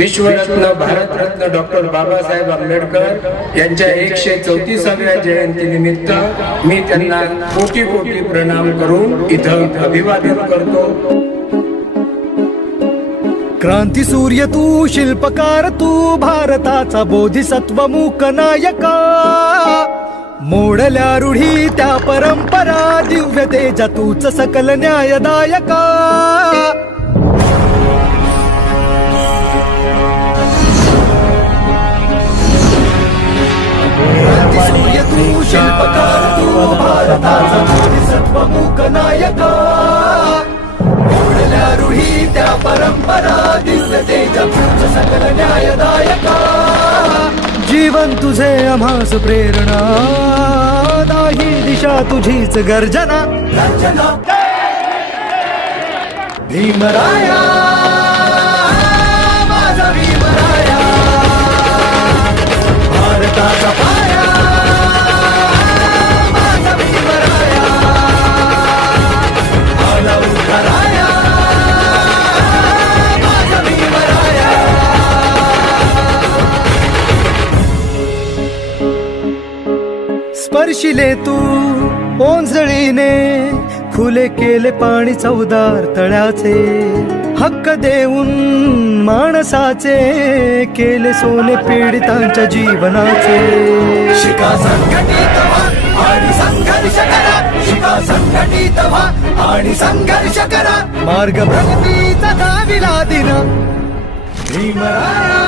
विश्वरत्न Bharat Ratna doctor Babasaheb Ambedkar यांच्या 134व्या जयंतीनिमित्त मी त्यांना कोटी कोटी प्रणाम करून इथं अभिवादन करतो. क्रांती सूर्य तू, शिल्पकार तू, भारताचा बोधिसत्व मूक नायका. मोडल्या रूढी त्या परंपरा, दिव्य तेजा तूच सकल न्यायदायका. क्रांती सूर्य तू, शिल्पकार तू, भारताचा बोधिसत्व मूक नायका. मोडल्या रूढी त्या परंपरा, दिव्य तेजा तूच सकल न्यायदायका. जीवन तुझे आम्हास प्रेरणा, दाही दिशा तुझीच गर्जना. भीमराया माझा भीमराया, भारताचा पाया माझा भीमराया. आला उद्धाराया माझा भीमराया. स्पर्शिले तू ओंजळीने, खुले केले पाणी चौदार तळ्याचे. हक्क देऊन माणसाचे, केले सोने पीडितांच्या जीवनाचे. शिका संघटित व्हा आणि संघर्ष करा, शिका संघटित व्हा आणि संघर्ष करा. मार्ग प्रगतीचा दाविला दिना. भीमराया